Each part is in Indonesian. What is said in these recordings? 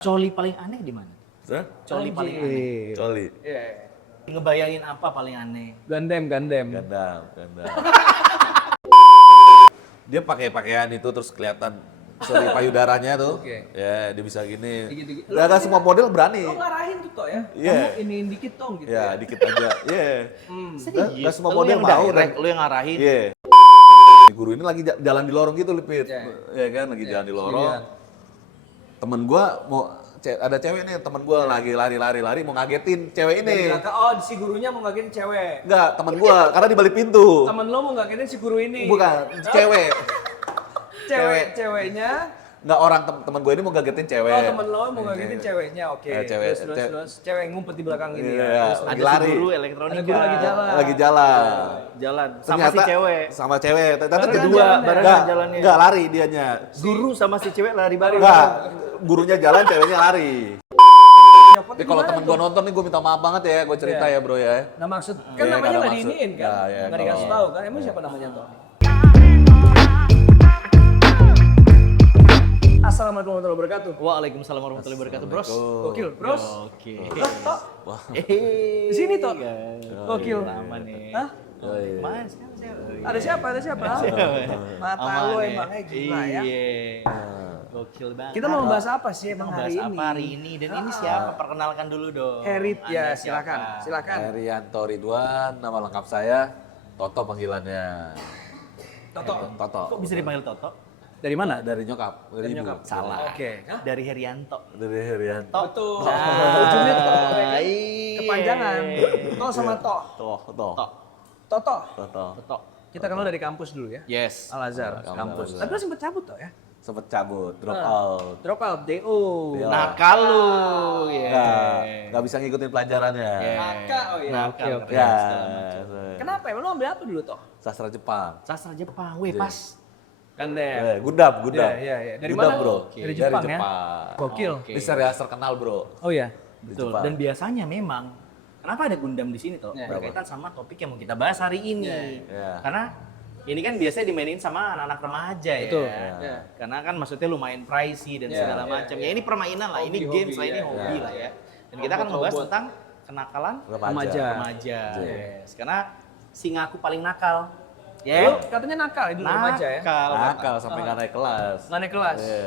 Coli paling aneh di mana? Hah? Coli paling aneh. Coli. Iya. Ngebayangin apa paling aneh? Gandem. Gandam. Dia pakai pakaian itu terus kelihatan seri payudaranya tuh. Oke. Ya, dia bisa gini. Dikit-dikit. Gak semua model berani. Lo ngarahin tuh toh ya? Iya. Kamu iniin dikit dong gitu Ya, dikit aja. Iya. Gak semua Lu model yang mau. direct, lu yang ngarahin. Iya. Guru ini lagi jalan di lorong gitu, Lipit. Ya kan, lagi jalan di lorong. Temen gua mau ada cewek nih, temen gua lagi lari mau ngagetin cewek ini. Oh, si gurunya mau ngagetin cewek. Enggak, temen gua karena di balik pintu. Temen lo mau ngagetin si guru ini. Bukan, cewek. Ceweknya. Enggak, orang temen gue ini mau ngagetin cewek. Oh, temen lo mau ngagetin ceweknya. Oke. Cewek, Terus cewek ngumpet di belakang ini Iya, ya. lagi Ada lari. si guru elektronika. Ada guru lagi jalan. Lagi jalan. Jalan sama Ternyata- si cewek. Sama cewek. Ternyata Barengan kedua, jalannya. Barengan jalannya. enggak lari dianya. Guru sama si cewek lari bareng. Enggak, gurunya jalan, ceweknya lari. Tapi kalau temen gue nonton nih, gue minta maaf banget ya, gue cerita ya bro ya. Nah maksud, kan Iya, namanya karena nggak maksud- diiniin kan? Ya, ya, Nggak dikasih kalau- tahu kan? Emang siapa namanya toh? Assalamualaikum warahmatullahi wabarakatuh. Waalaikumsalam warahmatullahi wabarakatuh, Bros. Gokil, bros. Oke. Toh, Wah. di sini toh. Gokil. Lama nih. Hah? Oh, iya. Mas, Ada siapa? Mata lo emangnya gila ya. Iya. Gokil banget. Kita mau bahas apa sih emang Bahas hari apa ini? hari ini? Dan ini siapa? Perkenalkan dulu dong. Erit ya, Anda siapa? silakan. Herianto Ridwan, nama lengkap saya Toto panggilannya. Toto. Toto. Kok bisa dipanggil Toto? Dari mana? Dari nyokap, dari ibu. nyokap. Salah. Oke. Hah? Dari Herianto. Dari Herianto. Betul. Nah, Ujungnya to. iya. Kepanjangan. To sama to. Toto. Toto. Toto. Toto. Kita kenal dari kampus dulu ya. Yes. Al Azhar Kampus. kampus. Tapi lo sempet cabut toh ya? Sempet cabut, drop out. Drop out, DO. Iya. Nakal lu. Ya. Nggak bisa ngikutin pelajarannya. Nakal, oh iya. Nakal. Oke, oke. Ya. Kenapa emang lo ambil apa dulu toh? Sastra Jepang. Sastra Jepang. Wih, pas. Kan deh. Gundam. Iya. Dari Gundam, mana? bro. Dari Jepang ya? Jepang. Gokil. Oke. Ini serial terkenal bro. Oh iya. Di Betul. Jepang. Dan biasanya memang kenapa ada Gundam di sini toh? Ya. Berkaitan sama topik yang mau kita bahas hari ini. Ya. Karena ini kan biasanya dimainin sama anak-anak remaja Betul. ya. Ya. Karena kan maksudnya lumayan pricey dan Ya, segala ya, macam. ya. Ya ini permainan lah, ini Hobi-hobi, games lah, ini ya. hobi Ya. lah ya. Dan kita akan ngebahas tentang kenakalan Remaja. remaja. Ya. Yes. Karena si ngaku paling nakal. Lo Ya. katanya nakal itu remaja ya? Nakal. Sampai nggak naik kelas. Nggak naik kelas. Iya.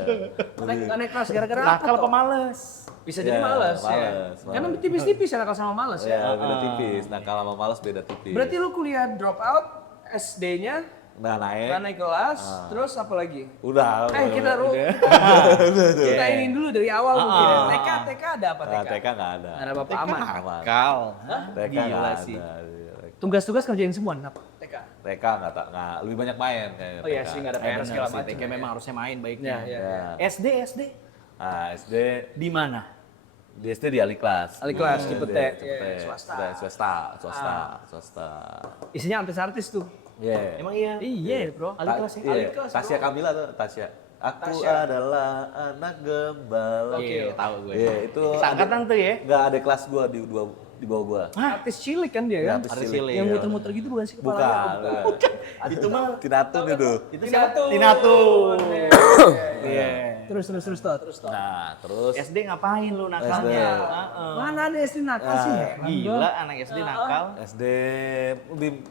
Nggak naik kelas gara-gara apa Nakal toh? apa males? Bisa jadi Ya, males ya. males. Emang tipis-tipis ya nakal sama males ya. Ya, beda tipis. Nakal sama malas beda tipis. Berarti lu kuliah drop out, SD-nya Nah, nggak naik kelas, terus apa lagi? Udah. Kita kita ini dulu dari awal mungkin ya. TK ada apa Nah, TK? TK nggak ada. Ada Bapak Aman. Nakal. TK Gila nggak sih. ada. Tugas-tugas kerjain semua apa? TK. TK nggak lebih banyak main kayaknya. Oh iya TK. sih nggak ada Eh, PR benar segala sih, macam. TK memang harusnya main baiknya. Ya, ya. Ya. SD. Nah, SD Di mana? di SD di Aliklas. Ali kelas Cipete. Cipete. Iya, swasta. Swasta. Isinya artis-artis tuh. Iya. Emang iya? Iya, Bro. Aliklas ya? Iya. Aliklas, Tasya bro. Kamila tuh, Tasya. Aku Tasya. adalah anak gembala. Oke, tahu gue. Iya, itu Seangkatan tuh ya? Enggak ada kelas gua di bawah gua. Artis cilik kan dia kan? Artis Artis cilik. cilik. Yang Iya. muter-muter gitu bukan sih Bukan. kepalanya? Itu mah Tinatun itu. itu Tinatun. Tinatun. Iya. Terus toh. Nah, terus SD ngapain lu nakalnya? SD. Heeh. Mana ada SD nakal sih? heran Gila gua. anak SD nakal. SD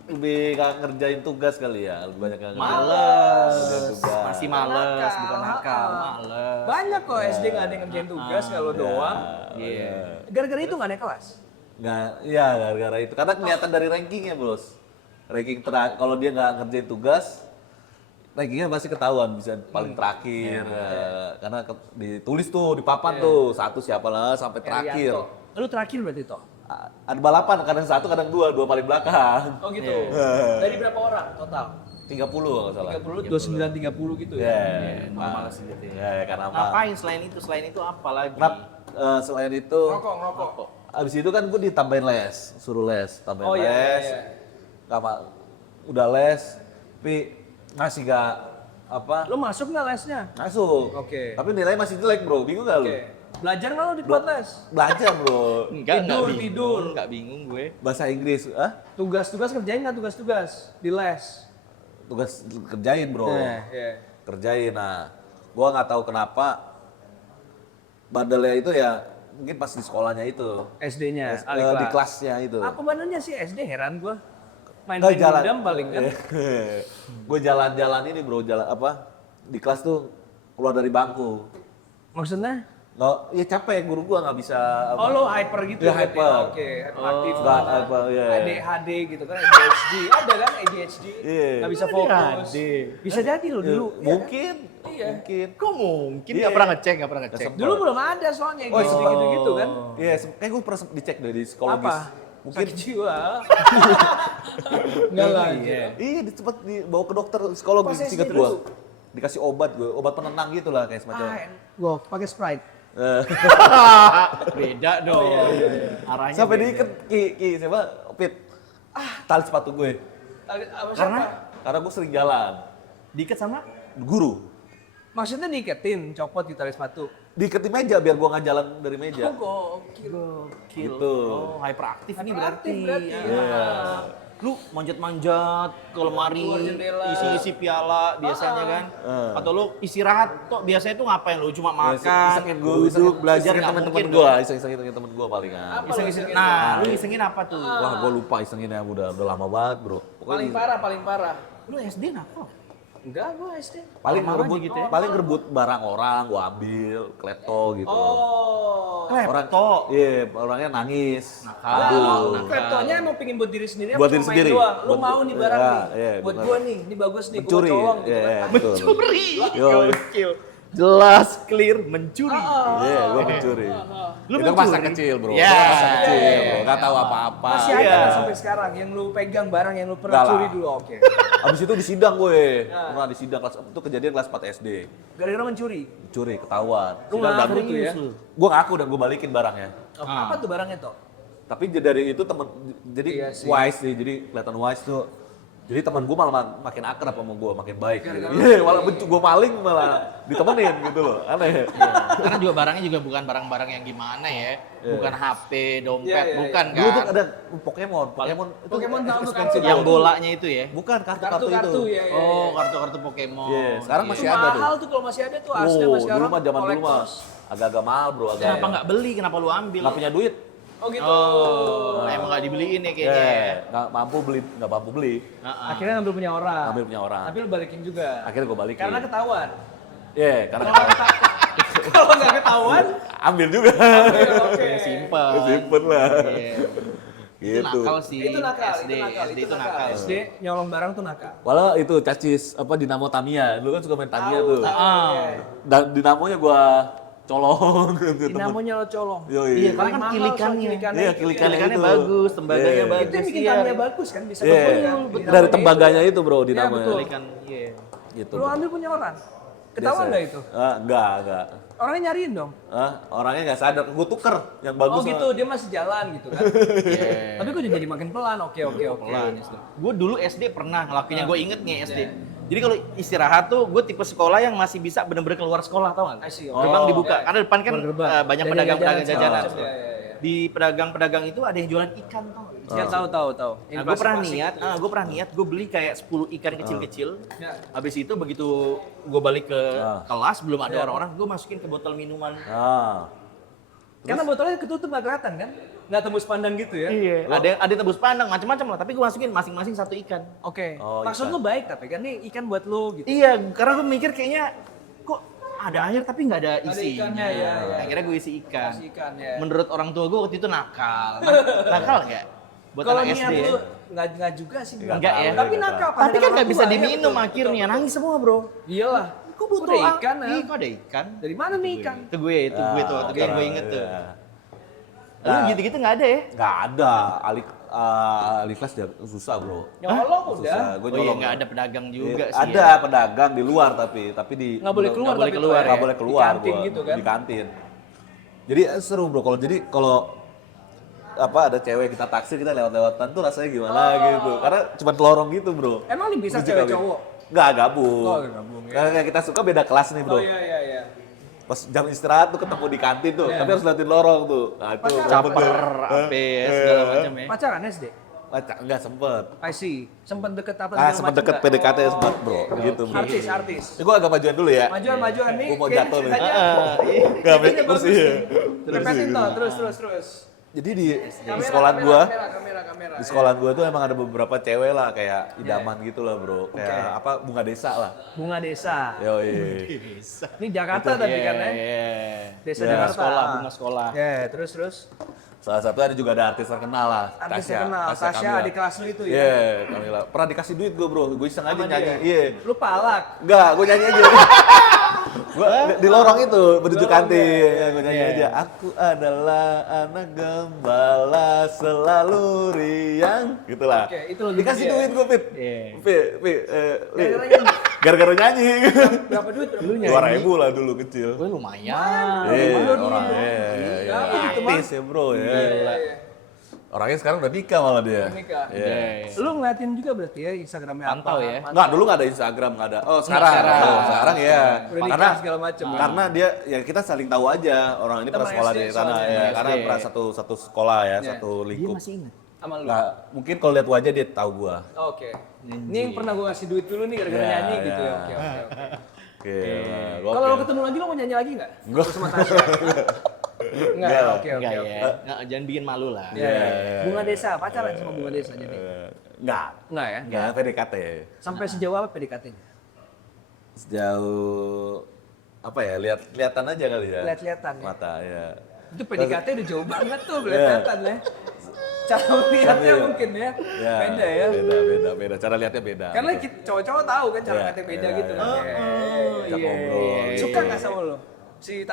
lebih nggak ngerjain tugas kali ya, lebih banyak yang ngerjain Males. tugas. Masih males, Nakal. bukan nakal, males. Banyak kok SD nggak ada yang ngerjain tugas kalau doang. Iya. Gara-gara itu nggak naik kelas. Nggak, ya gara-gara itu. Karena kelihatan dari rankingnya bos. Ranking kalau dia nggak ngerjain tugas, rankingnya pasti ketahuan bisa paling terakhir. Karena ditulis tuh di papan tuh satu siapa lah sampai terakhir. Herianto. Lu terakhir berarti toh? Ada balapan, kadang satu, kadang dua paling belakang. Oh gitu. Dari berapa orang total? 30 kalau nggak salah. 30, 29, 30 gitu Ya, ya? Males gitu ya. ya, karena apa? Ngapain selain itu? Selain itu apa lagi? Selain itu, Ngerokok. abis itu kan gue ditambahin les, suruh les, tambahin Oh, iya, les. iya. Udah les, tapi masih gak apa? Lu masuk nggak lesnya? Masuk. Oke. Tapi nilainya masih jelek bro, bingung gak lu? Oke. Belajar nggak lu di tempat les? Belajar bro. Tidur. Enggak bingung gue. Bahasa Inggris, Tugas-tugas kerjain nggak tugas-tugas di les? tugas kerjain bro. Iya. Kerjain, nah gua nggak tahu kenapa bandelnya itu ya mungkin pas di sekolahnya itu. SD-nya, Di kelasnya itu. Apa bandelnya sih SD, heran gua. Nggak, Main-main jalan. Gundam paling kan. Gue jalan-jalan ini bro, jalan apa? Di kelas tuh keluar dari bangku. Maksudnya? Nggak, ya capek guru gua nggak bisa. Oh lo hyper gitu Ya, berarti. hyper. Oke, hyperaktif. Nggak, apa, ya. ADHD gitu kan, ADHD. Ada kan ADHD? Iya. Nggak bisa fokus. Bisa jadi lo dulu. Mungkin. Iya. Mungkin. Kok mungkin? Iya. Nggak pernah ngecek, nggak pernah ngecek. Sempet. Dulu belum ada soalnya Oh, ADHD sempet. gitu-gitu kan. Iya, kayak gue pernah dicek dari psikologis. Apa? Mungkin. Sakit jiwa. Enggak lah. Iya, cepet dibawa ke dokter psikologis Pas singkat SD gua. dulu? Dikasih obat penenang gitu lah kayak semacam. Gua pakai Sprite. Beda dong. Arahnya Sampai beda. diikat ki siapa? Pit. Tali sepatu gue. Karena gue sering jalan. Diikat sama? Guru. Maksudnya diiketin, copot di tali sepatu. Diikat di meja biar gua nggak jalan dari meja. Oh, gokil. Gitu. Oh, hyperaktif nih Hyperaktif berarti. berarti. Iya. Lu manjat-manjat ke lemari, Keluar jendela. isi-isi piala biasanya kan. Atau lu istirahat tuh biasanya tuh ngapain lu? Cuma makan, Isengin gua, duduk, belajar nggak teman-teman mungkin gua, dong. iseng-isengin teman gua palingan. Iseng-iseng. Nah, lu isengin apa tuh? Wah, gua lupa isengin ya, udah lama banget, Bro. Paling parah. Lu SD nakal? Enggak, gua SD. Paling Lama ngerebut aja gitu ya? paling ngerebut barang orang, gua ambil, klepto gitu. Oh. Orang, iya, orangnya nangis. Lu Aduh. kleptonya emang pingin buat diri sendiri Buat apa diri cuma sendiri. main doang? Lu Buat- mau nih barang ya, nih. iya, Buat benar. gua nih, ini bagus nih, gua Mencuri. colong gitu Iya, kan. betul. Mencuri. Yo. Gokil. Jelas, clear, mencuri. Iya, gua mencuri. Lu Itu mencuri? masa kecil, Bro. Ya. Itu masa kecil, Bro. Gak tahu apa-apa. Masih ada Iya. nggak sampai sekarang yang lu pegang barang yang lu pernah Enggak lah. curi dulu? Oke. Abis itu disidang gue. Pernah disidang kelas itu kejadian kelas 4 SD. Gara-gara mencuri. Curi, ketahuan. Lu Sidang ngaku dan tuh ya? gue ngaku dan gue balikin barangnya. Apa tuh barangnya toh? Tapi dari itu temen, jadi Iya sih. wise sih, jadi kelihatan wise tuh. Jadi teman gue malah makin akrab sama gue, makin baik. Iya, malah gue maling malah ditemenin gitu loh, aneh. Karena juga barangnya juga bukan barang-barang yang gimana ya. Bukan HP, dompet, Iya, iya, bukan Dulu tuh kan. ada Pokemon itu Pokemon tahu tuh expensive. kartu. Yang bolanya itu ya. Bukan kartu-kartu itu. Kartu-kartu ya. Oh, kartu-kartu Pokemon. Iya, sekarang Itu masih ada tuh. mahal tuh kalau masih ada tuh asli Oh, masih dulu mah zaman dulu mah agak-agak mahal, Bro, Kenapa nggak beli? Kenapa lu ambil? Nggak punya duit. Oh gitu. Oh, emang nggak dibeliin ya kayaknya. ya. Nggak mampu beli. Heeh. Akhirnya ngambil punya orang. Ngambil punya orang. Tapi lu balikin juga. Akhirnya gue balikin. Karena ketahuan. Iya, karena Kalau nggak ketahuan, ambil juga. oke. Simple. Simpen lah. Iya. Itu Gitu. nakal sih. Itu nakal, SD, itu itu nakal. SD nyolong barang tuh nakal. Walau itu cacis apa Dinamo Tamiya. Dulu kan suka main Tamiya tuh. Ah. Dan Dinamonya gua colong ke temen. Dinamonya lo colong. Yoi. Iya, karena Paling kan mahal kilikannya. soal Iya, kilikannya Kilikannya itu. bagus, tembaganya Iya. bagus. Itu yang bikin iya. Tamiya bagus kan, bisa Iya. bagus kan. Dari tembaganya itu, Bro, Dinamo. betul. Kilikan, iya. Gitu. Lu ambil punya orang. Ketahuan nggak itu? Enggak. Orangnya nyariin dong. Orangnya nggak sadar. Gua tuker yang bagus. Oh gitu, dia masih jalan gitu kan. Iya. Tapi kok jadi makin pelan. Oke. Pelan. Gue dulu SD pernah ngelakuinnya, gue inget nih SD. Jadi kalau istirahat tuh gue tipe sekolah yang masih bisa bener-bener keluar sekolah, tau gak? I see, Gerbang oh. dibuka, karena depan kan Keluar gerbang. banyak Dari pedagang-pedagang jajanan jajanan. segala macam. Iya. Di pedagang-pedagang itu ada yang jualan ikan, tau gak? Ya tahu. Nah, gue pernah niat, gue beli kayak 10 ikan kecil-kecil. Ya. Habis itu begitu gue balik ke kelas, belum ada orang-orang, gue masukin ke botol minuman. Karena botolnya ketutup nggak kelihatan kan? Nggak tembus pandang gitu ya? Iya. Ada yang tembus pandang, macam-macam lah. Tapi gue masukin masing-masing satu ikan. Oke. Oh, Maksud ikan. lu baik tapi kan nih ikan buat lu gitu. Iya, karena gue mikir kayaknya kok ada air tapi nggak ada Ada isinya. ikannya, ya. Akhirnya gue isi ikan. Kasih ikan ya. Menurut orang tua gue waktu itu nakal. Nakal nggak? Buat Kalau anak niat SD ya? lu nggak juga sih. Enggak ya. Tapi nakal. Tapi kan nggak bisa tua, ya, diminum betul. akhirnya. Nangis semua bro. Iyalah. Kok butuh Udah ikan ya? Iya, kok ada ikan? Dari mana nih ikan? Itu gue tuh. Waktu itu gue inget tuh. Lu Nah. gitu-gitu nggak ada ya? Nggak ada. Ali kelas dia susah, Bro. Nyolong Susah. udah. Gue Oh iya, nggak ada pedagang juga sih. Ada ya. pedagang di luar tapi di Nggak boleh keluar. boleh tapi keluar tuh, nggak ya? boleh keluar Di kantin gua. gitu kan? Di kantin. Jadi seru, Bro. Kalau apa ada cewek kita taksir kita lewat-lewatan tuh rasanya gimana gitu. Karena cuma lorong gitu, Bro. Emang nih bisa Lucu cewek kali. cowok? Nggak, gabung. Oh, gabung, ya. Karena yang kita suka beda kelas nih, Bro. Oh iya. Pas jam istirahat tuh ketemu di kantin tuh, tapi harus liatin lorong tuh. Nah, itu Pacaran? momen tuh. Caper, apa ya, segala macam ya. Pacaran SD? Enggak sempet. I see. Sempat deket apa Sempet deket PDKT sempat bro, gitu bro. Artis. Ini gue agak majuan dulu ya. Majuan nih. Gue mau kayaknya jatuh nih. ceritanya- Enggak, ceritanya terus bagus iya. nih. Pepetin toh, terus. Jadi di sekolahan gue, Kamera. di sekolahan gue tuh emang ada beberapa cewek lah kayak idaman gitu lah bro. Kayak apa, bunga desa lah. Bunga desa. Yoi. Ini Jakarta tapi kan ya. Desa Ya, Jakarta. bunga sekolah. Ya, terus. Salah satu ada juga ada artis terkenal lah. Artis terkenal, Tasya Kamila. di kelas lu itu ya. Iya, Kamila. Pernah dikasih duit gue bro, gue iseng aja Sama nyanyi. dia. Iya. Lu palak. Enggak, gue nyanyi aja. Gua di lorong itu menuju kantin, gue nyanyi aja. Aku adalah anak gembala selalu riang, gitulah. Oke, itu lagu Dikasih dia. duit gue Pit. Iya. Pit, Gara-gara nyanyi. gara-gara nyanyi. Berapa duit? Lu nyanyi. 2.000 lah dulu kecil. Gue lumayan. Lu dulu, Orang bro. iya. Berapa gitu, Bang? Artis ya bro ya. Iya. Orangnya sekarang udah nikah malah dia. Udah nikah. Iya. Lu ngeliatin juga berarti ya Instagramnya Pantau apa? ya. Enggak, dulu nggak ada Instagram, nggak ada. Oh, sekarang. Sekarang ya. Udah nikah Karena segala macem. karena dia ya kita saling tahu aja orang ini pernah Teman sekolah SD di sana soalnya. ya. Karena SD. pernah satu sekolah ya, Iya. satu Dia lingkup. masih ingat. Sama lu. Nggak, mungkin kalau lihat wajah dia tahu gua. Oke. Ini yang pernah gue ngasih duit dulu nih gara-gara Iya, nyanyi gitu ya. iya. Oke. Oke. Kalau lo ketemu lagi lo mau nyanyi lagi nggak? Enggak. Sama Tasya. Enggak. Enggak. Oke. Enggak ya. Nggak, jangan bikin malu lah. Iya. Bunga desa, pacaran sama bunga desa jadi. Enggak. Enggak ya? Enggak PDKT. Sampai sejauh apa PDKT-nya? Sejauh apa ya? Lihatan aja kali ya. Lihat-lihatan ya. Mata ya. Itu PDKT udah jauh banget tuh, kelihatan ya. Cara melihatnya mungkin ya. Ya, Beda ya. Beda. Cara lihatnya beda. Karena cowok-cowok tahu kan cara Iya, katanya beda iya, gitu kan. iya. Ajak ngobrol. Suka nggak sama lo?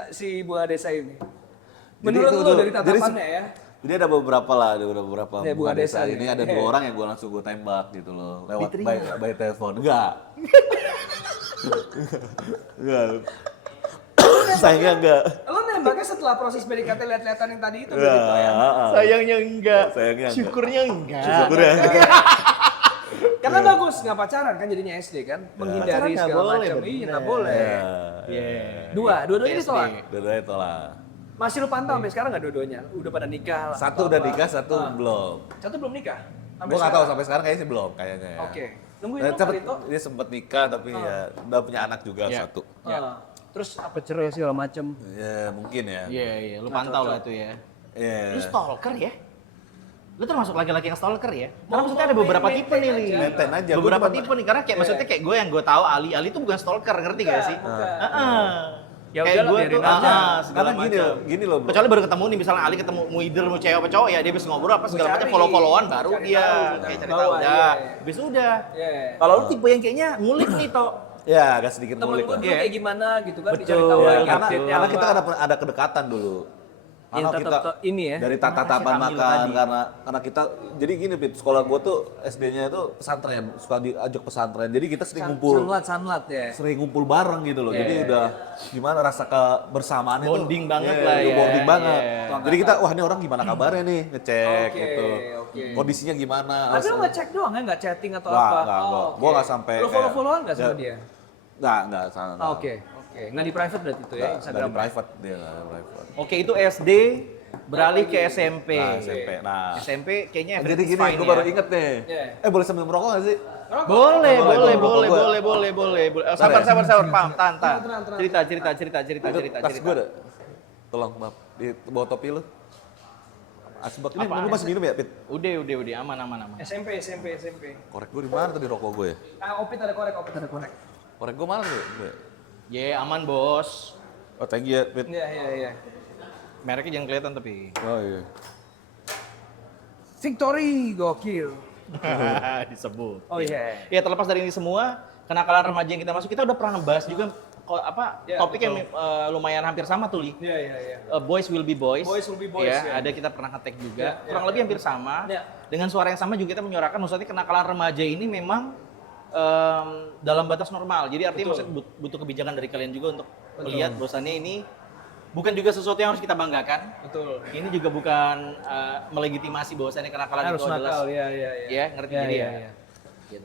Si bunga desa ini? Jadi Menurut itu lo tuh, dari jadi tatapannya ya? Jadi ada beberapa lah, ada beberapa Ya, bunga desa Ini ya. ada 2 orang yang gue langsung gue tembak gitu loh, lewat by telepon. Enggak. Enggak. Sayangnya enggak. Lo nembaknya setelah proses PDKT lihat-lihatan yang tadi itu Ya, gitu ya? Sayangnya enggak. Sayangnya enggak. Syukurnya enggak. Syukurnya. Karena bagus, nggak pacaran kan jadinya SD kan? Menghindari Pacaran nggak segala boleh, macam. bener. Iya, nggak boleh. Iya. Dua-duanya ditolak. Dua-duanya tolak. Masih lu pantau sampai sekarang nggak dua-duanya? Udah pada nikah? Satu atau udah apa? nikah, satu belum. Satu belum nikah? Gue nggak tahu sampai sekarang kayaknya sih belum kayaknya ya. Oke. Nungguin Nah, lo cepet, kali itu? dia sempet nikah tapi ya udah punya anak juga Iya. satu. Terus apa cerai segala macem? Ya mungkin ya. Iya, lu pantau lah itu ya. Iya. Lu stalker ya? Lu termasuk laki-laki yang stalker ya? Karena maksudnya ada beberapa tipe nih, Li. Maintain aja. Gua Beberapa cuma- tipe nih, karena kayak maksudnya kayak gue yang gue tahu Ali tuh bukan stalker, ngerti gak sih? Heeh. Ya Kayak udahlah, gue biarin tuh, aja. segala Karena macam. gini loh bro. Kecuali baru ketemu nih, misalnya Ali ketemu Muider, mau cewek apa cowok ya, dia bisa ngobrol apa segala macam, cari. follow-followan baru Cari dia tahu, kayak cari bawa, tahu iya, dah. iya. Habis udah. Iya. Kalau lu tipe yang kayaknya ngulik nih, Tok. Ya agak sedikit Temen ngulik gue lah. dulu kayak gimana gitu kan? Betul. Dicari tahu Ya, lagi Karena, update-nya karena apa. kita ada kedekatan dulu. Yang Karena kita tetap ini ya. dari tatapan Kasih Kamil makan tadi. karena kita jadi gini Pit, sekolah gua tuh SD-nya itu pesantren, suka diajak pesantren. Jadi kita sering ngumpul Sanlat ya. sering ngumpul bareng gitu loh. Jadi udah gimana rasa kebersamaan itu Bonding banget Iya, lah udah ya. bonding banget. Iya. Jadi kita wah ini orang gimana kabarnya nih, ngecek Oke, gitu. oke. Kondisinya gimana? Tapi lo nggak cek doang ya? Nggak chatting atau Nggak, apa? nggak, Oh, gua nggak sampai Lo follow-followan nggak sama kayak- dia? Enggak sana. Ah, Oke. Nggak di private berarti itu ya Nggak Instagram. di private dia, nggak di private. Oke, itu SD beralih ke SMP. Nah, SMP. Nah, SMP kayaknya jadi everything's gini, fine gue ya. baru inget nih. Iya. Boleh sambil merokok nggak sih? Boleh, Boleh, boleh, boleh, boleh, boleh. Sabar, ya? sabar, paham, tahan. Tenang. Cerita. Tas gue deh. Tolong, maaf. Di bawah topi lu. Asbak ini Apaan? lu masih minum ya, Pit? Udah, aman. SMP. Korek gue di mana tadi rokok gue ya? Opit ada korek. Korek gue mana tuh? Ye, aman, Bos. Oh, thank you ya, Pit. Iya. Mereknya jangan kelihatan tapi. Oh iya. Victory, gokil. Disebut. Oh iya. Ya, terlepas dari ini semua, kenakalan remaja yang kita masuk, kita udah pernah bahas juga Ya, topik yang lumayan hampir sama tuh, Li. Iya. Boys will be boys. Boys will be boys, Ya, ya. ada kita pernah nge-tag juga. Ya, Kurang lebih hampir sama. Ya. Dengan suara yang sama juga kita menyuarakan maksudnya kenakalan remaja ini memang dalam batas normal. Jadi artinya maksudnya butuh kebijakan dari kalian juga untuk melihat bahwasannya ini bukan juga sesuatu yang harus kita banggakan. Betul. Ini juga bukan melegitimasi bahwasannya kenakalan Harus itu adalah nakal, iya. ya, ngerti Iya, jadi iya, ya. iya.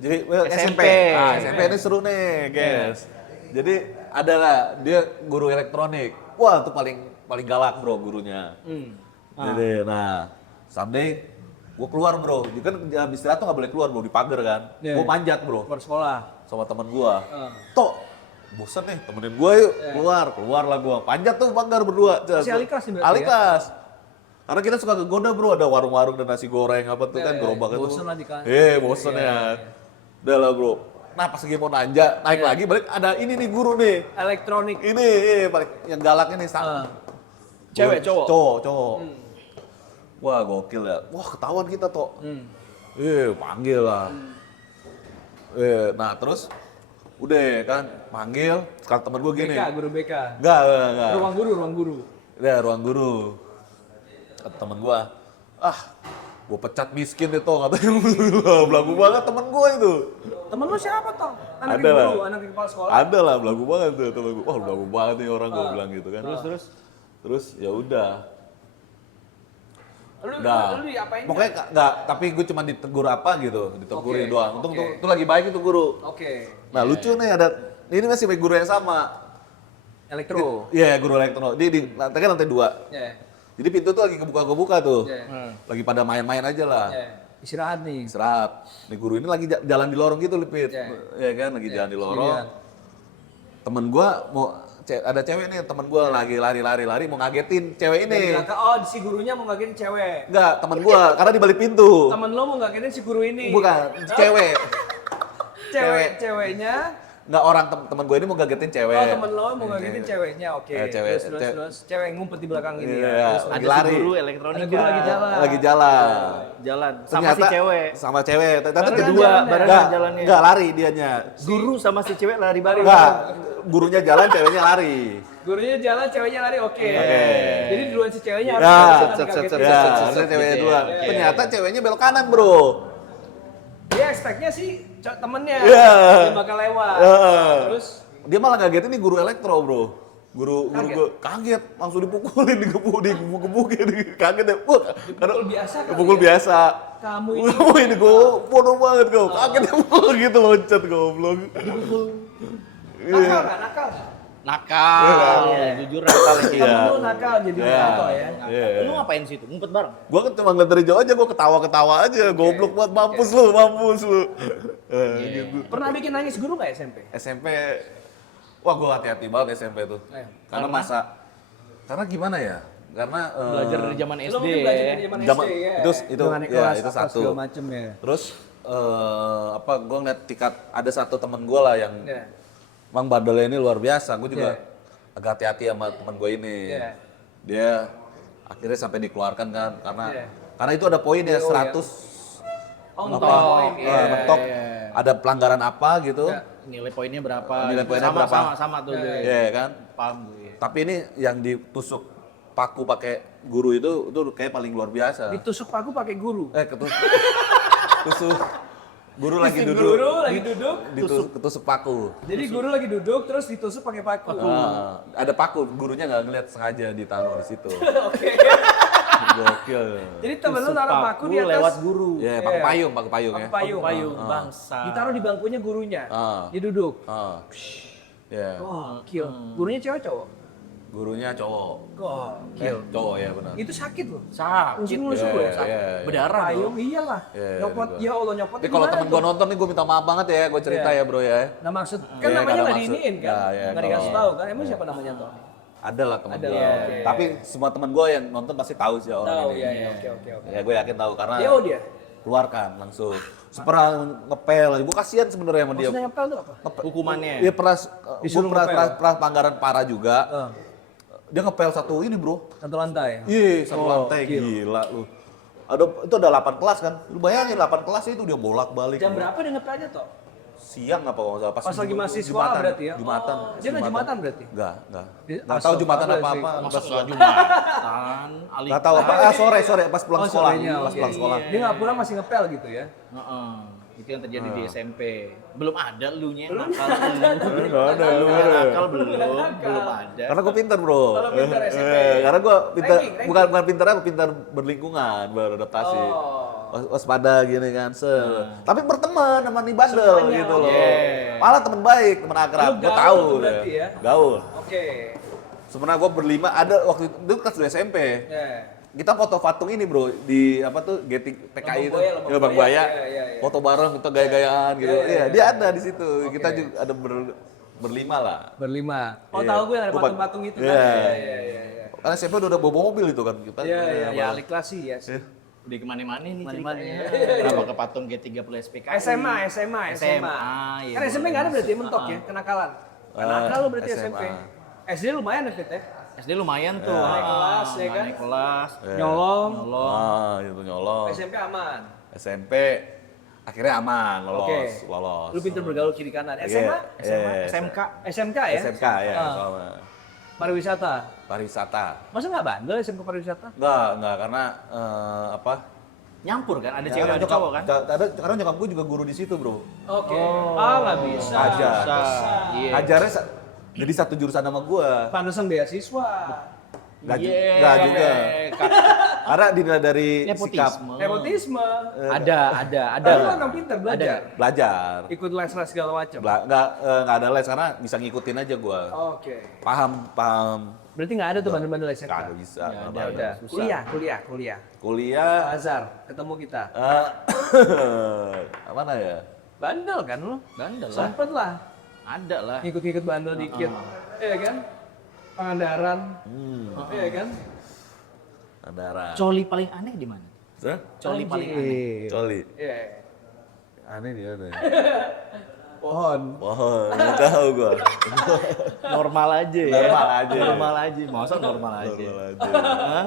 Jadi SMP. Nah, SMP ini seru nih, guys. Jadi ada lah dia guru elektronik. Wah, itu paling galak bro gurunya. Jadi nah, someday Gue keluar bro, dia kan jam istirahat tuh nggak boleh keluar bro, di pagar kan. Iya. Gue manjat bro, Keluar sekolah. sama teman gue. Tok, bosan nih, temenin gue yuk, keluar lah gue. Panjat tuh pagar berdua. Masih alih kelas nih berarti Alih-kelas. Karena kita suka kegoda bro, ada warung-warung dan nasi goreng apa tuh kan, gerobak itu. Bosen lah di kan. Bosen ya. Udah lah bro. Nah pas lagi mau naik lagi, balik ada ini nih guru nih. Elektronik. Ini, balik yang galak ini. Cewek, cowok? Cowok. Wah gokil ya. Wah ketahuan kita toh. Panggil lah. Nah terus udah kan panggil. Sekarang temen gue gini. Guru BK. Enggak. Ruang guru. Ya ruang guru. Kata temen gue, gue pecat miskin itu katanya. Belagu banget temen gue itu. Temen lu siapa toh? Anak Ada lah. guru, anak kepala sekolah. Ada lah, belagu banget tuh temen gue. Wah belagu banget nih orang gue bilang gitu kan. Terus ya udah. Lu diapain? Pokoknya enggak, tapi gue cuma ditegur apa gitu, ditegurin doang. Untung tuh lagi baik itu guru. Oke. Nah lucu nih ada, ini masih guru yang sama. Elektro. Iya guru elektro, dia di lantai 2. Ya. Jadi pintu tuh lagi kebuka tuh. Ya. Lagi pada main-main aja lah. Ya. Istirahat nih. Istirahat. Nih guru ini lagi jalan di lorong gitu Lipit. Ya. Ya kan lagi jalan di lorong. Sendirian. Temen gua ada cewek nih, temen gua lagi lari mau ngagetin cewek Dari ini. belakang, si gurunya mau ngagetin cewek. Enggak, temen gua karena di balik pintu. Temen lo mau ngagetin si guru ini. Bukan, cewek. Ceweknya. Enggak orang temen gua ini mau ngagetin cewek. Oh temen lo mau ngagetin ceweknya, oke. Cewek, Terus cewek ngumpet di belakang ini Iya, ya. lagi Ada lari. si guru elektronika. Ada guru lagi jalan. Lagi jalan. Jalan. Sama Ternyata- si cewek. Sama cewek. Ternyata Barengan kedua, jalannya. Barengan jalannya. enggak lari dianya. Guru sama si cewek lari bareng. Enggak, gurunya jalan, ceweknya lari. Gurunya jalan, ceweknya lari, oke. Oke. Jadi duluan si ceweknya harus Ya, dikagetin. ya, harusnya ceweknya duluan. Iya, iya. Ternyata ceweknya belok kanan, bro. Dia expect-nya sih temennya Iya. dia bakal lewat. Iya. Terus Dia malah ngagetin nih guru elektro, bro. Guru Kaget? gue kaget, langsung dipukulin, digebuk-gebukin, kaget ya. Wah, karena biasa kali dipukul ya? biasa. Kamu ini Kamu ini gue bodoh banget kau. Kaget ya gitu loncat goblok. nakal nggak? Nakal nggak? Nakal. Ya, jujur nakal yang kayak Iya. Kamu nakal jadi Iya. nakal ya. Iya. Lu ngapain sih itu? Ngumpet bareng? Gue kan cuma ngeliat dari jauh aja, gue ketawa-ketawa aja. Goblok banget, mampus lu. Gitu. Pernah bikin nangis guru nggak SMP? SMP, wah gue hati-hati banget SMP tuh. Karena karena gimana ya? Karena Belajar dari zaman Lu SD. mungkin belajar dari zaman Zaman- SD ya. itu naik ya, kelas itu apa satu. segala macem ya. Terus gue ngeliat tingkat ada satu temen gue lah yang Iya. emang bandelnya ini luar biasa. Gue juga Iya. agak hati-hati sama temen gue ini. Iya. Dia akhirnya sampai dikeluarkan kan Iya. karena itu ada poin ya DO 100 Oh, apa, mentok poin. Iya. mentok, ada pelanggaran apa gitu. Iya. Nilai poinnya berapa? Nilai poinnya sama, berapa? Sama tuh. gue. Iya kan? Paham gue. Tapi ini yang ditusuk paku pakai guru itu kayak paling luar biasa. Ditusuk paku pakai guru. Tusuk guru lagi Si duduk. Guru lagi duduk. Ketusuk paku. Jadi guru lagi duduk terus ditusuk pakai paku. Ada paku, gurunya nggak ngeliat sengaja ditaruh di situ. Oke. Gokil. Jadi temen lu taruh paku di atas lewat guru. Ya, Iya. paku payung ya. Paku payung. Payung bangsa. Ditaruh di bangkunya gurunya. Dia duduk. Ya, Gokil. Gurunya cewek cowok? gurunya cowok. Gokil. Cowok ya benar. Itu sakit loh. Sakit. Nusuk lu ya? Iya. Berdarah Payung dong. iyalah. Iya, Nyopot, iya, ya Allah nyopot. Tapi kalau temen gue nonton nih gue minta maaf banget ya, gue cerita Iya. ya bro ya. Nah maksud, kan Iya, namanya karena nggak maksud- diiniin kan? Ya, iya, Nggak dikasih kalau- tahu kan? Emang siapa namanya toh? Ada lah temen Ada, gue. oke. Tapi semua temen gue yang nonton pasti tahu sih orang Tahu ini. ya, ya, oke. Ya gue yakin tahu karena DO dia? keluarkan langsung. Pernah ngepel, gue kasihan sebenarnya sama dia. Maksudnya ngepel itu apa? Hukumannya. Dia pernah, Disuruh gue pernah ngepel? pelanggaran parah juga. Dia ngepel satu ini bro. Satu lantai. Iya, satu lantai gila lu. Itu ada 8 kelas kan. Lu bayangin 8 kelas itu dia bolak-balik. Jam berapa dia ngepelnya toh? Siang apa kalau nggak salah Pas lagi masih sekolah berarti ya? Jumatan. Dia nggak Jumatan berarti? Enggak. Dia- Enggak tahu Jumatan Astagfirullahaladzim. apa-apa. Masa nggak Jumatan? Enggak tahu apa. Sore pas pulang Oh, sekolah. sorenya, Pas oke. pulang sekolah. Dia nggak pulang masih ngepel gitu ya? Heeh. Itu yang terjadi di SMP. Belum ada lu nya nakal. Enggak ada. Lu yang nakal belum ada. Karena gue pintar bro. Kalau pintar SMP. Karena gue pintar, Ranking. bukan pintar apa, pintar berlingkungan, beradaptasi. Waspada gini kan, tapi berteman sama nih bandel Semuanya, gitu loh. oke. Malah teman baik, teman akrab. Lu Gue gaul tahu. tuh berarti ya? Gaul. Oke. Sebenarnya gue berlima ada waktu itu kan sudah SMP. Kita foto patung ini bro di apa tuh PKI itu, Lubang Buaya. Foto bareng kita gaya-gayaan gitu. Iya, dia ada di situ. Kita juga ada berlima lah. Berlima. Oh Iya. tahu gue yang ada patung-patung itu kan. Iya. Karena SMP udah bawa mobil itu kan kita. Iya, Aliklasi ya. Udah kemana-mana nih ceritanya. Kenapa ke patung G30 SPKI? SMA. Iya. Kan SMP nggak ada berarti mentok ya, kenakalan. Nakal lo berarti SMA. SMP. SD lumayan ya Fit ya. SD lumayan tuh. Naik kelas, ya kan? Naik kelas. Nyolong. Itu nyolong. SMP aman. SMP akhirnya aman, lolos. Lu pinter bergaul kiri kanan. SMA? SMK. SMK ya? SMK ya. Pariwisata. Pariwisata. Masa nggak bandel SMK pariwisata? Enggak karena apa? Nyampur kan, ada Ya, cewek ada cowok kan? Karena nyokap gue juga guru di situ, Bro. Oke. Nggak bisa. Ajar. Iya. Ajarnya jadi satu jurusan sama gue. Pantesan beasiswa. Enggak juga. Karena dinilai dari sikap Nepotisme. Nepotisme. Ada. Tapi lu orang pinter belajar. belajar. Ikut les-les segala macam. Enggak ada les karena bisa ngikutin aja gue. Oke. Paham. Berarti nggak ada tuh bandel-bandel SMK? Kagak bisa. Ya, nggak Udah. ada. Kuliah. Kuliah Azhar, ketemu kita. mana ya? Bandel kan lu? Bandel lah. Sempet lah. Ada lah. Ngikut-ngikut bandel dikit. Iya kan? Pangandaran. Iya kan? Andara. Coli paling aneh di mana? Hah? Coli paling aneh. Coli. Iya. Aneh dia ada. Pohon. Nggak tahu gua. Normal aja ya. Normal aja. Masa normal aja? Hah?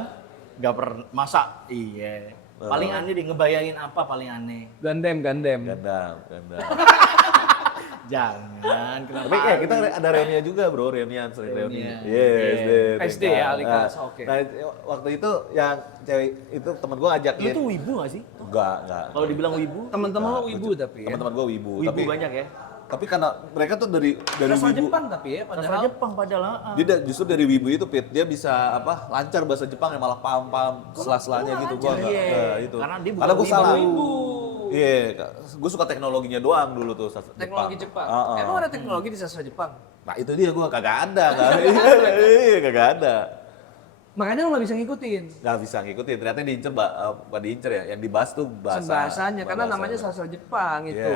Gak pernah. Masa? Iya. Paling aneh deh, ngebayangin apa paling aneh? Gandem. Gandam. Jangan. Kenapa? Tapi kayak kita ada reunian juga bro, reunian sering reunian. Iya, SD ya, Alikas, oke. Nah, waktu itu yang cewek itu temen gua ajakin. Lu tuh wibu gak sih? Enggak. Kalau dibilang wibu, Temen-temen lo wibu tapi ya. Teman-teman gua wibu. wibu banyak ya. Tapi karena mereka tuh dari Sastra wibu. Jepang tapi ya, Sastra padahal. Jepang padahal. Justru dari wibu itu Pit, dia bisa apa? Lancar bahasa Jepang yang malah paham sela-selanya gitu gua enggak. Iya. Itu. Karena dia Karena bukan gua salah. Wibu. Iya, gue suka teknologinya doang dulu tuh sastra Teknologi Jepang. Heeh. Emang ada teknologi di sastra Jepang? Nah itu dia gue kagak ada kan. Iya kagak ada. Makanya lo nggak bisa ngikutin. Gak bisa ngikutin, ternyata yang diincer, bukan diincer ya, yang dibahas tuh Bahasanya, karena namanya sastra Jepang itu.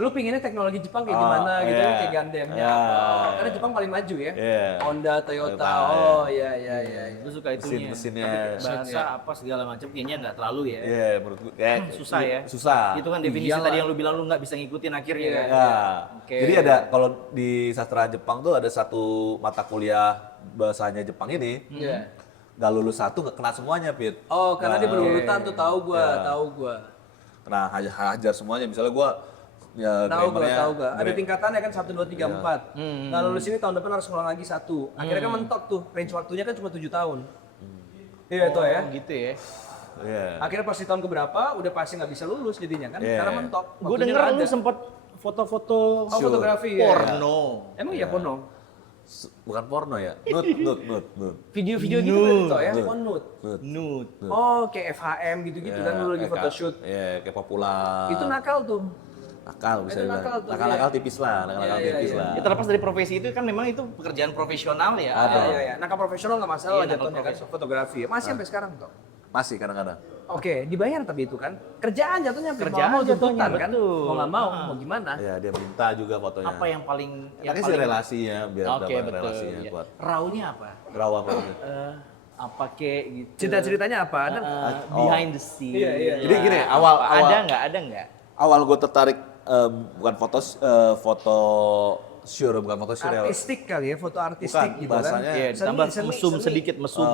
Lu pinginnya teknologi Jepang kayak gimana gitu iya. kan, kayak Gundamnya. Iya. Oh, karena Jepang paling maju ya. Iya. Honda, Toyota. Toyota, Oh iya. Lu suka itunya. Mesin-mesinnya. Bahasa apa segala macam kayaknya nggak terlalu ya. Iya, menurut gue kayak Susah ya. Susah. Itu kan definisi Iyalah. tadi yang lu bilang lu nggak bisa ngikutin akhirnya kan. Ya. Oke. Jadi ada kalau di sastra Jepang tuh ada satu mata kuliah bahasanya Jepang ini. Iya. Gak lulus satu gak kena semuanya, Pit. Oh, karena dia berurutan tuh tahu Iya. gua. Kena hajar semuanya. Misalnya gua ya Tahu grammarnya- gua. Ada tingkatannya kan 1 2 3 4. Nah, lulus ini tahun depan harus ngulang lagi 1. Akhirnya kan mentok tuh. Range waktunya kan cuma 7 tahun. Iya itu ya. Gitu ya. Iya. Akhirnya pas di tahun keberapa udah pasti nggak bisa lulus jadinya kan Iya. karena mentok. Gue Waktunya denger nggak lu ada. sempet foto-foto Oh, fotografi ya. porno. Emang iya porno? Bukan porno ya? Nut. Video-video gitu berarti toh ya? Oh, nude. Nude. Oh, kayak FHM gitu-gitu kan lu lagi photoshoot. Iya, kayak populer. Itu nakal tuh. nakal bisa Itu dibilang. nakal tuh, Nakal-nakal tipis lah, nakal-nakal Iya, tipis iya. lah. Ya terlepas dari profesi itu kan memang itu pekerjaan profesional ya. Ada. Iya. Nakal profesional nggak masalah Iya, lah nakal jatuhnya kan fotografi. Masih sampai sekarang toh. Masih kadang-kadang. Oke, dibayar tapi itu kan kerjaan jatuhnya, Kerjaan mau jatuhnya, tuntutan kan, betul. mau nggak mau, mau gimana? Ya dia minta juga fotonya. Apa yang paling Pakai sih relasinya biar Oke, dapat betul. relasinya Iya. kuat. Raunya apa? Rawa apa? Apa kek gitu. Cerita-ceritanya apa? Ada? Behind the scene. Iya. Jadi gini, awal Ada nggak? awal gue tertarik bukan foto sure, bukan foto sure. Artistik kali ya, foto artistik Bukan, gitu bahasanya kan? Iya, Seni, ditambah seni, mesum seni. sedikit mesum.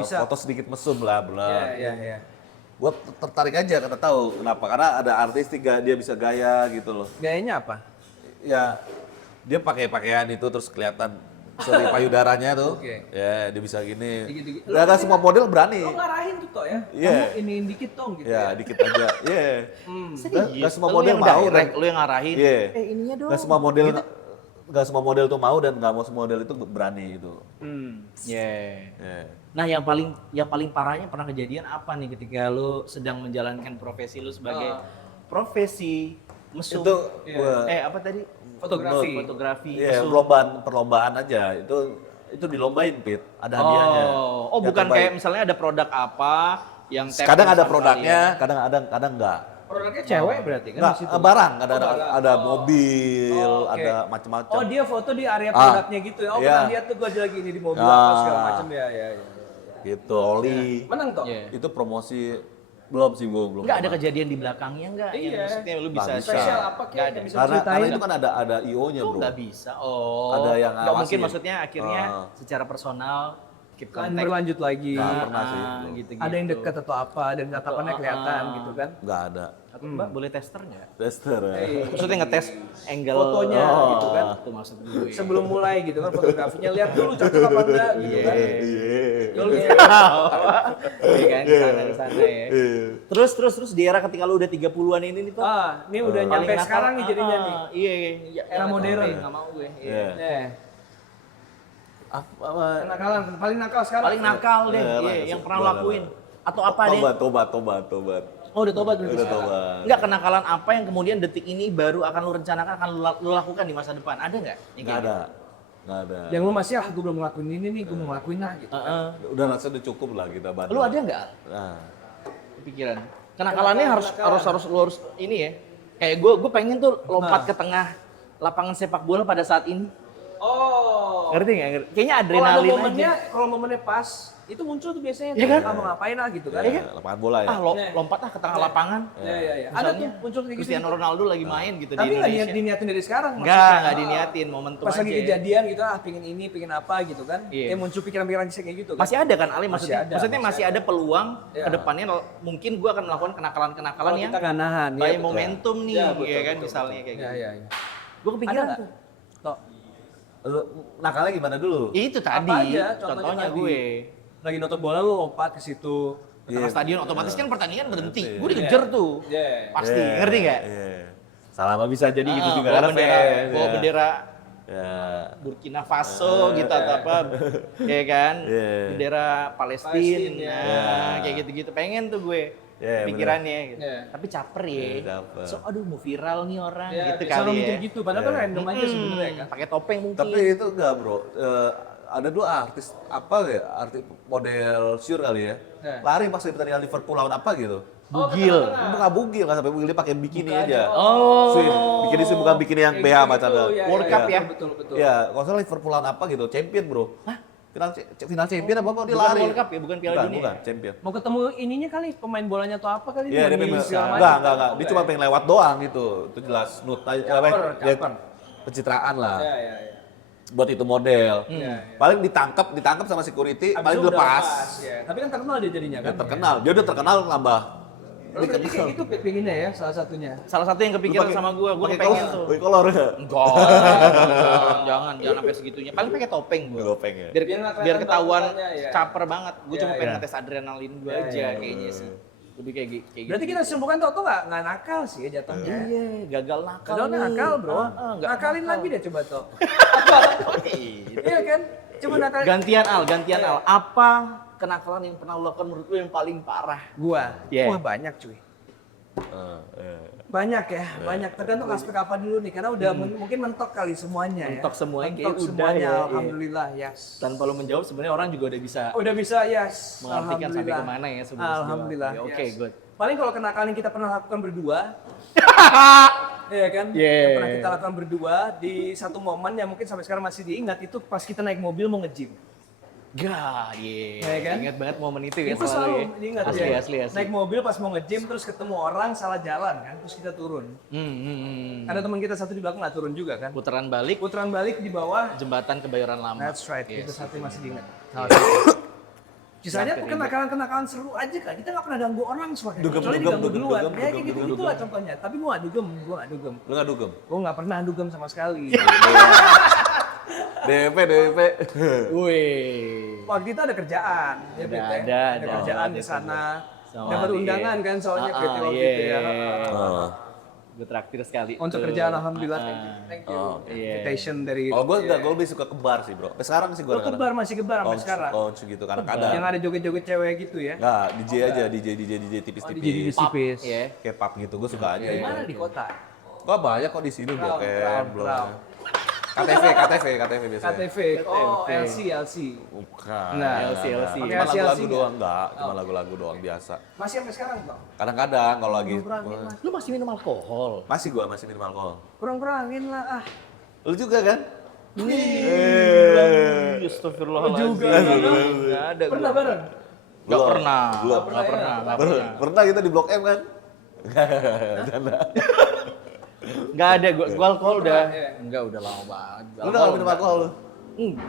Bisa. Foto sedikit mesum lah, benar. Iya. Gue tertarik aja karena tahu kenapa, karena ada artistik dia bisa gaya gitu loh. Gayanya apa? Ya dia pakai pakaian itu terus kelihatan payudaranya tuh. Oke. Ya dia bisa gini. Dikit-dikit. Gak semua model berani. Lo ngarahin tuh toh ya? Iya. Kamu iniin dikit dong gitu Ya dikit aja. Iya. Gak semua Lu model yang mau. direct, lu yang ngarahin. Iya. Ininya dong. Gak semua model tuh mau dan gak mau semua model itu berani itu. Yeah. Iya. Nah, yang paling parahnya pernah kejadian apa nih ketika lu sedang menjalankan profesi lu sebagai profesi mesum? Itu apa tadi? Fotografi. Fotografi. Iya, mesum. perlombaan aja itu itu dilombain, Pit. Ada hadiahnya. Oh, Yang bukan terbaik. kayak misalnya ada produk apa yang tap Kadang ada sama produknya, kalian. kadang enggak. Produknya cewek berarti kan Enggak, di situ? barang, ada mobil, Oh, oke. ada macam-macam. Oh, dia foto di area produknya gitu ya. Oh, Iya. pernah lihat tuh gua lagi ini di mobil apa segala Ah. macam ya. Gitu, oli. Menang toh? Iya. Itu promosi belum sih gua belum. Enggak ada pernah. kejadian di belakangnya enggak? Iya. Yang maksudnya lu bisa Nggak bisa. Spesial apa Nggak kayak ada. yang bisa Karena ceritain? itu kan ada IO-nya, Oh, Bro. nggak bisa. Oh. Ada yang nggak mungkin ngawasin. maksudnya akhirnya Ah. secara personal keep Kan contact. berlanjut lagi. Nggak pernah sih, Ah, belum. gitu-gitu. Ada yang dekat atau apa dan tatapannya kelihatan gitu kan. Enggak ada. Atau Mbak boleh tester nggak? Tester ya. Maksudnya ngetes angle Fotonya gitu kan. Itu maksud gue. Sebelum mulai gitu kan fotografinya lihat dulu cocok apa enggak gitu kan. Iya. Dulu Iya kan di sana ya. Terus di era ketika lu udah 30-an ini nih tuh. ini udah paling nyampe nakal, sekarang nih jadinya nih. Iya, Era modern. Enggak mau gue. Iya. Iya. Apa? Kenakalan paling nakal sekarang. Paling nakal deh, Iya, iya, langsung. yang pernah Boleh, lakuin. boleh. Atau apa deh? Tobat. Oh, udah tobat berarti Udah sekarang. tobat. Enggak, kenakalan apa yang kemudian detik ini baru akan lu rencanakan akan lu lakukan di masa depan? Ada nggak? Yang Enggak kayak ada. Enggak ada. Yang lu masih gue belum ngelakuin ini nih, gue mau ngelakuin lah gitu. gitu? Heeh. Udah rasa udah cukup lah kita bantu. Lu ada nggak Nah. pikiran? Kenakalannya harus lu harus ini ya. Kayak gue pengen tuh lompat ke tengah lapangan sepak bola pada saat ini. Oh. Ngerti nggak? Kayaknya Kalau ada adrenalin momennya, aja. kalau momennya pas, itu muncul tuh biasanya. Iya kan? Mau ngapain lah gitu kan. Ya, lapangan bola ya. Ah, lompat ke tengah lapangan. Iya. Ada tuh Misalnya muncul kayak gitu. Cristiano Ronaldo lagi main gitu Tapi di nggak Indonesia. diniatin dari sekarang. Nggak diniatin, momentum Pas aja. lagi kejadian gitu, pengen ini, pengen apa gitu kan. Iya. Muncul pikiran-pikiran kayak gitu kan. Masih ada kan Ali Masih maksudnya? ada, Maksudnya masih ada peluang Iya. ke depannya mungkin gua akan melakukan kenakalan-kenakalan Kalau yang kita nggak nahan. kayak betul. momentum nih, Iya, betul, ya kan betul, misalnya kayak gitu. Iya. Gua kepikiran Ada tuh. Tok. Lu nakalnya gimana dulu? Itu tadi Apa aja, contohnya tadi. gue. Lagi nonton bola lu lompat ke situ. Ke tengah stadion otomatis kan pertandingan berhenti. Berhenti. Gue dikejar tuh. Iya. Pasti, Iya, ngerti nggak? Iya. Selama bisa jadi gitu juga bawa karena bendera, fans, bawa ya. bendera Ya. Burkina Faso gitu atau apa, ya kan? Iya. Bendera Palestina, Palestina, nah, kayak gitu-gitu. Pengen tuh gue Iya, pikirannya gitu. Iya. Tapi caper ya. Iya, caper. So, aduh mau viral nih orang Ya, gitu selalu kali mikir ya. gitu, padahal kan random aja sebenarnya kan. Pakai topeng mungkin. Tapi itu enggak, Bro. Ada dua artis apa ya? Artis model sure kali ya. Iya. Lari pas di pertandingan Liverpool lawan apa gitu. Bugil. Bukan bugil, nggak sampai bugil, dia pakai bikini aja. Oh. Swim. Bikini swim bukan bikini yang BH macam World Cup ya? Betul. Ya, kalau salah Liverpool lawan apa gitu, champion, Bro. Hah? Final champion apa dia Bukan lari. World Cup ya, bukan Piala Dunia. Bukan, champion. Mau ketemu ininya kali, pemain bolanya atau apa kali? Iya, dia nyanyi pengen segala macam. enggak. Dia cuma pengen lewat doang gitu. Itu jelas nut aja Caper. pencitraan lah. Iya. Buat itu model. Iya. Paling ditangkap sama security, Habis paling itu udah dilepas. Ya. Tapi kan terkenal dia jadinya Dia kan. terkenal. Dia udah terkenal nambah. Lu berarti kayak gitu pinginnya ya salah satunya. Salah satu yang kepikiran sama gue Pakai pengen tuh. Pakai kolor ya? Enggak, jangan sampai segitunya. Paling pakai topeng gue. Topeng ya. Biar, Biar nggak biar kelihatan ketahuan bawahnya, ya. caper banget. Gue Ya, cuma pengen ya. ngetes adrenalin gue Ya, aja ya, kayaknya sih. Lebih kayak gitu. Berarti kita simpulkan Toto nggak nakal sih ya jatuhnya. Iya, gagal nakal. Kalau nih. nakal bro, Nggak nakalin nakal. lagi deh coba Tok. Iya. Iya kan? Coba nakalin. Gantian Al. Apa kenakalan yang pernah lo lakukan menurut lo yang paling parah? Gua, Yeah. wah banyak cuy. Banyak ya, banyak. Tergantung aspek apa dulu nih, karena udah mungkin mentok kali semuanya ya. Mentok semuanya, Mentok kayak udah semuanya, ya, iya. alhamdulillah yes. Tanpa lo menjawab sebenarnya orang juga udah bisa Udah bisa yes, mengartikan sampai alhamdulillah. kemana ya sebelum Alhamdulillah. dijawab. Oke, yes. good. Paling kalau kenakalan yang kita pernah lakukan berdua, Iya kan? Yeah. Yang pernah kita lakukan berdua di satu momen yang mungkin sampai sekarang masih diingat itu pas kita naik mobil mau nge-gym. Gah, Ya kan? Ingat banget momen itu ya Itu selalu ya. diingat asli, ya. asli. Naik mobil pas mau nge-gym terus ketemu orang salah jalan kan, terus kita turun. Ada teman kita satu di belakang nggak turun juga kan. Putaran balik Putaran balik di bawah. jembatan Kebayoran Lama. That's right. Yes. Itu satu yang masih diingat. Sampai Sisanya tuh kenakalan-kenakalan seru aja kan. Kita nggak pernah ganggu orang soalnya. Dugem, Kecuali dugem, diganggu dugem, duluan. dugem, Ya kayak dugem, gitu dugem, gitulah contohnya. Tapi gua nggak dugem. Lu nggak dugem? Gua nggak pernah dugem sama sekali. DP. Wih. Waktu itu ada kerjaan, ya Ada, PT. ada. kerjaan Ada di sana. Sama Dapat dia. undangan kan soalnya PT waktu iya. itu ya. Oh. Gue traktir sekali. Untuk tuh. kerjaan alhamdulillah. Ah. Thank you. Oh, iya. Invitation dari Kalau gue enggak, gue lebih suka kebar sih bro. Sampai sekarang sih gue Lo kebar masih kebar sampai sekarang. Oh gitu, kadang-kadang. Yang ada joget-joget cewek gitu ya. Enggak, DJ aja, DJ tipis-tipis. DJ tipis. Iya. Kayak pub gitu, gue suka aja. Di mana di kota? Wah banyak kok di sini Brown, Blok M, Brown, Blok Brown. M. KTV biasanya. KTV. Oh, LC. Bukan. Nah, LC. Cuma Pakai lagu-lagu LC doang enggak, cuma lagu-lagu doang biasa. Masih sampai sekarang toh? Kadang-kadang kalau lagi Lu masih minum alkohol? masih minum alkohol. Kurang-kurangin lah ah. Lu juga kan? Astagfirullahaladzim. Juga. Nggak ada. Pernah bareng? Nggak pernah. Belum. Nggak pernah. Pernah kita di Blok M kan? Nggak ada. Gua alkohol udah. Iya. Enggak, udah lama banget. Lu udah minum alkohol lu?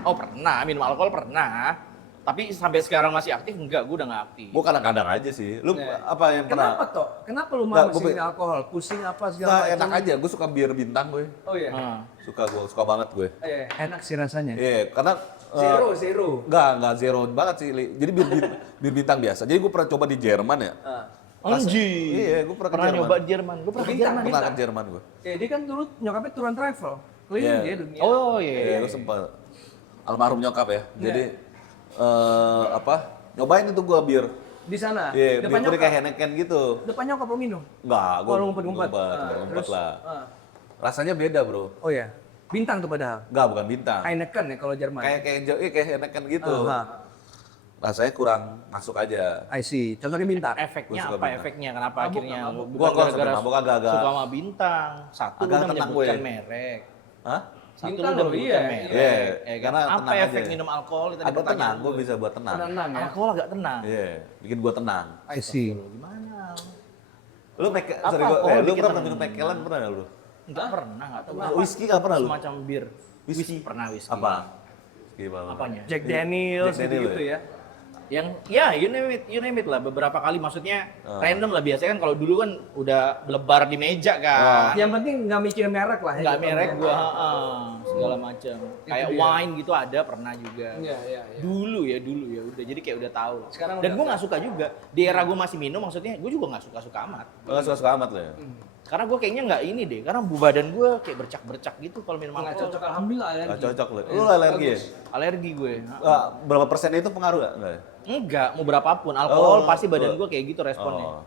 Oh pernah, minum alkohol pernah. Tapi sampai sekarang masih aktif? Enggak, gue udah nggak aktif. Gua kadang-kadang aja sih. Lu Iya. apa yang pernah? Kenapa toh? Kenapa lu Nggak, mau gua- minum alkohol? Pusing apa segala Nah, macam? enak aja. Gue suka bir bintang gue. Oh iya. Ah. Suka banget gue. Iya, enak sih rasanya. Iya, karena Zero. Enggak zero banget sih, Li. Jadi bir bintang biasa. Jadi gue pernah coba di Jerman ya. Anjing. Iya, gue pernah ke Pernah Jerman. nyoba di Jerman. Gue pernah ke Bintang, Jerman. Pernah ke Jerman gue. Ya, dia kan dulu nyokapnya turun travel. Keliling Iya. dia dunia. Oh iya. Iya, gue sempat almarhum nyokap ya. Iya. Jadi nyobain itu gue bir. Di sana. Iya, Depan bir nyokap. kayak Heineken gitu. Depan nyokap lu minum. Enggak, gue Oh, lu ngumpet-ngumpet. ngumpet Terus? lah. Ah. Rasanya beda, Bro. Oh iya. Bintang tuh padahal. Enggak, bukan bintang. Heineken ya kalau Jerman. Kayak Heineken gitu. Rasanya kurang masuk aja. I see. Contohnya bintang. Efeknya Gua suka apa bintang. efeknya? Kenapa akhirnya? mabuk. Bukan Gua gara-gara mabuk, agak-agak. suka sama bintang. Satu lu Agak udah tenang menyebutkan gue. merek. Hah? Satu Bintang lu udah loh, menyebutkan iya. merek. Iya, Ya kan? karena Apa tenang efek aja. minum alkohol? Tadi Agak tenang, pertanyaan gue lu. bisa buat tenang. Tenang ya. Alkohol agak tenang. Iya, bikin gue tenang. I see. Gimana? Lu Apa sorry, alkohol lu bikin pernah tenang? minum Mekelan pernah nggak lu? Enggak pernah, enggak tahu. Whisky nggak pernah lu? Semacam bir. Whisky? Pernah whisky. Apa? Whisky apa? Apanya? Jack Daniels Jack Daniels gitu ya. Yang ya you name it lah, beberapa kali maksudnya random lah, biasanya kan kalau dulu kan udah lebar di meja kan. Yang penting nggak mikir merek lah ya. Nggak gitu. merek gua, segala macam. Kayak dia. wine gitu ada pernah juga. Iya. Dulu ya udah jadi kayak udah tahu lah. Sekarang Dan udah gua nggak suka juga di era gua masih minum, maksudnya gua juga nggak suka amat. Nggak suka amat lo ya? Karena gua kayaknya nggak ini deh, karena badan gua kayak bercak-bercak gitu kalau minum Nggak alkohol. cocok, alhamdulillah ya. Nggak cocok lo. Lu alergi ya? Alergi gue. Berapa persen itu pengaruh nggak? Nggak ya? Enggak, mau berapapun alkohol Oh, pasti badan oh. gua kayak gitu responnya. Oh.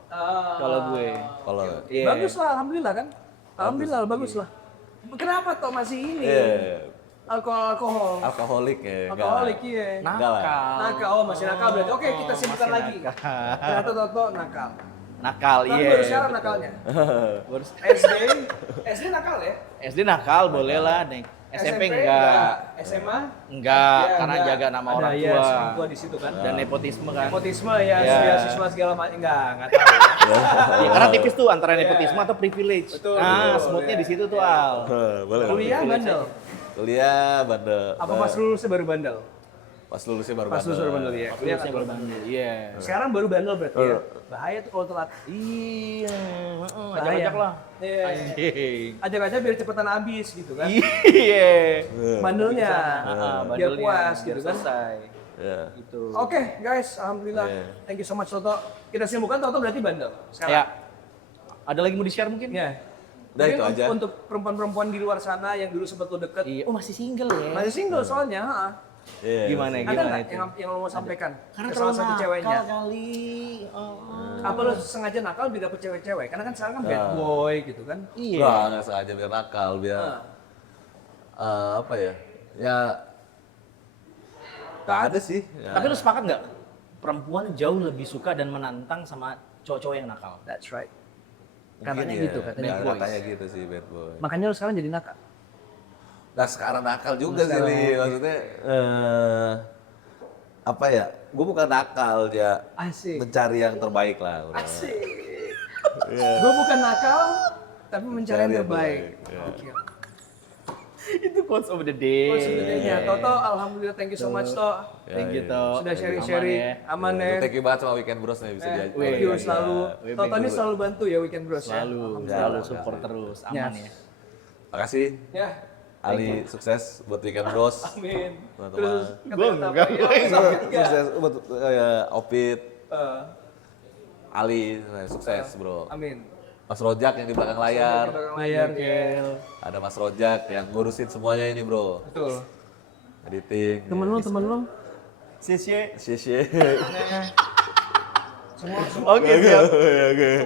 Kalau gue. Kalau Iya. Bagus lah, alhamdulillah kan. Alhamdulillah bagus lah. Kenapa toh masih ini? Iya, Alkohol. alkoholik ya. nggak. Alkoholik iya. Enggak lah. Nakal, oh masih nakal berarti. Oke, kita simpulkan masih lagi. nakal. Ternyata Toto nakal. Nakal, Kan iya. baru sekarang nakalnya. Baru SD nakal ya? SD nakal boleh lah, Nek. SMP enggak. SMA? Enggak, Ya, karena enggak. jaga nama Ada, orang ya, tua. orang tua di situ kan. Dan nepotisme kan. Nepotisme ya, Ya. beasiswa segala macam enggak tahu ya. Iya, karena tipis tuh antara nepotisme atau privilege. Betul, Nah, betul, smoothnya ya. di situ tuh, Al. Boleh. Kuliah bandel. Kuliah bandel. Apa pas lulusnya baru bandel? Pas lulusnya baru Pas lulus baru bandel ya. Kuliah Lulusnya baru bandel. Iya. Sekarang baru bandel berarti ya. Bahaya tuh kalau telat. Iya, Bahaya. ajak-ajak lah. Iya. Anjing. Ajak-ajak biar cepetan habis gitu kan. Iya. Bandelnya. Biar Bandelnya, puas biar gitu kan. selesai. Ya. Gitu. Oke guys, alhamdulillah. Iya. Thank you so much Toto. Kita simpulkan Toto berarti bandel Ya. sekarang. Ada lagi mau di-share mungkin? Ya. Udah Mungkin itu aja. Untuk perempuan-perempuan di luar sana yang dulu sempat lo deket. Iya. Oh, masih single ya? Masih single soalnya. ha. Iya. Gimana Ada gimana nggak itu? yang lo mau sampaikan Karena ke salah satu ceweknya? kali. Oh. Apa lo sengaja nakal biar dapet cewek-cewek? Karena kan sekarang kan bad boy gitu kan. Iya. Nggak sengaja biar nakal, biar apa ya? Ya nggak ada sih. Ya. Tapi lu sepakat nggak? Perempuan jauh lebih suka dan menantang sama cowok-cowok yang nakal. That's right. Mungkin Katanya ya. gitu, katanya. Ya, Bad boys. katanya gitu sih bad boy. Makanya lo sekarang jadi nakal. Nah sekarang nakal juga sih nih, maksudnya apa ya? Gue bukan nakal ya, Asik. mencari yang terbaik lah. Bro. Asik. Iya. Gue bukan nakal, tapi mencari yang Mencari yang terbaik. terbaik, ya. Oke. Itu quotes of the day. Oh, sebetulnya Toto, alhamdulillah thank you so much To. Ya, Thank you, iya. To. Sudah Aman sharing-sharing, ya. aman ya. Thank you banget sama Weekend Bros nih bisa diajak. Thank you selalu. Weekend Toto ini Bros. selalu bantu ya Weekend Bros ya. Selalu Alhamdulillah. support terus, aman Yes. ya. Makasih Ya, Ali, sukses buat Weekend Bros. amin. Teman-teman. Terus Gua enggak. Sukses buat Opit, Eh, Ali, sukses bro. amin. Mas Rojak yang di belakang layar. Di belakang layar ya. Ada Mas Rojak yang ngurusin semuanya ini bro. Betul. Editing. Temen lu. Sisye. Sisi. Semua. Oke, siap.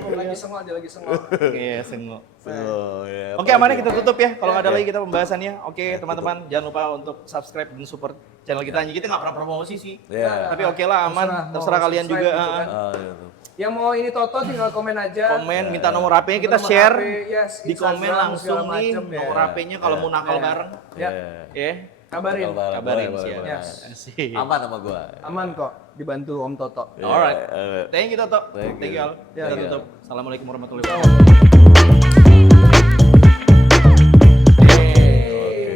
Lagi sengok, dia lagi sengok. Oke, sengok. Ya, Oke, amannya kita tutup ya. Kalau nggak ada lagi kita pembahasannya. Oke, teman-teman jangan lupa untuk subscribe dan support channel kita. Kita nggak pernah promosi sih. Iya. Tapi oke lah, aman. Terserah kalian juga. Gitu kan. Iya tuh. Yang mau ini Toto tinggal komen aja. Komen, minta nomor HP-nya kita Nomor share. HP, yes, Di komen Instagram, langsung segala nih macem, ya. nomor HP-nya kalau mau nakal bareng. Ya, Iya. Ya, kabarin. kabarin Boleh, siap. boleh. Yes. Asik. Aman sama gua. Aman kok, dibantu Om Toto. Alright. Iya. Thank you Toto. Thank Thank you you. Al. Ya, Kita ya. tutup. Assalamualaikum warahmatullahi wabarakatuh.